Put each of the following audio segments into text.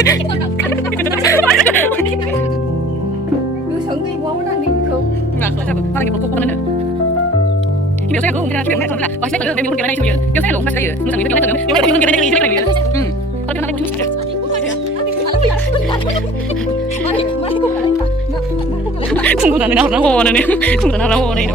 Cứ sống cái bố nó đi không. Nggak, kalau siapa? Orang yang berkuku mana? Ini biasanya aku mungkin ada lah. Pasti kalau dia mungkin ada itu ya. Biasanya lo masih ya. Misalnya dia mungkin ada mungkin ada itu lagi ya. Kalau dia nanti mungkin Sungguh tak ada orang nih. Sungguh tak ada orang nih.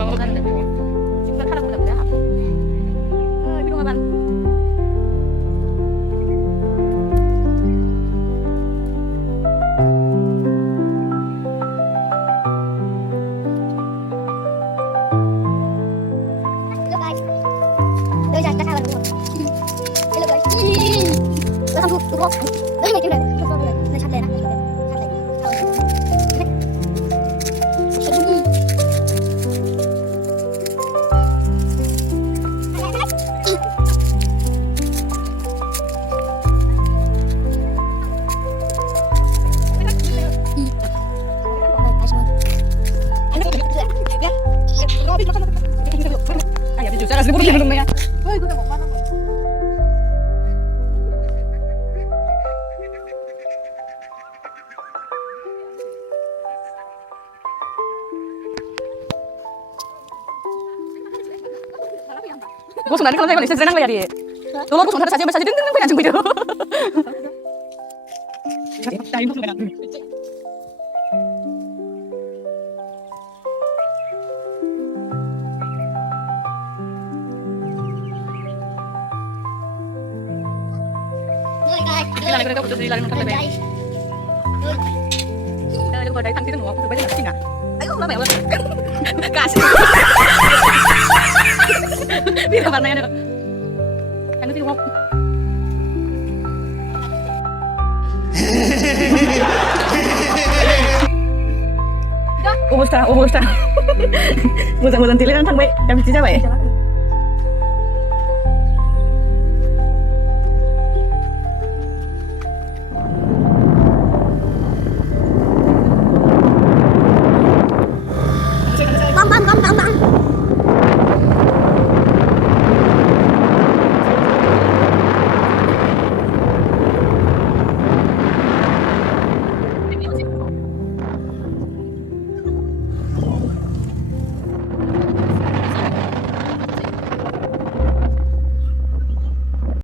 Đưa ra ta khai vào cái lực đấy nó không thu không đấy mày kêu này nó chặt lên á Ya, jujur saya sendiri belum ya. Gue sebenarnya kalau saya balik senang ya dia. Dulu aku sebenarnya saja saja deng pengen video. Cari musuh kan. Kita lagi udah di lalu sampai. Kita udah dari tangki itu mau coba aja enggak? Ayo lama ya. Kasih. Biar warnanya ada. Kan itu mau. Umusta. Bukan tiliran thằng bé, em chỉ ra vậy.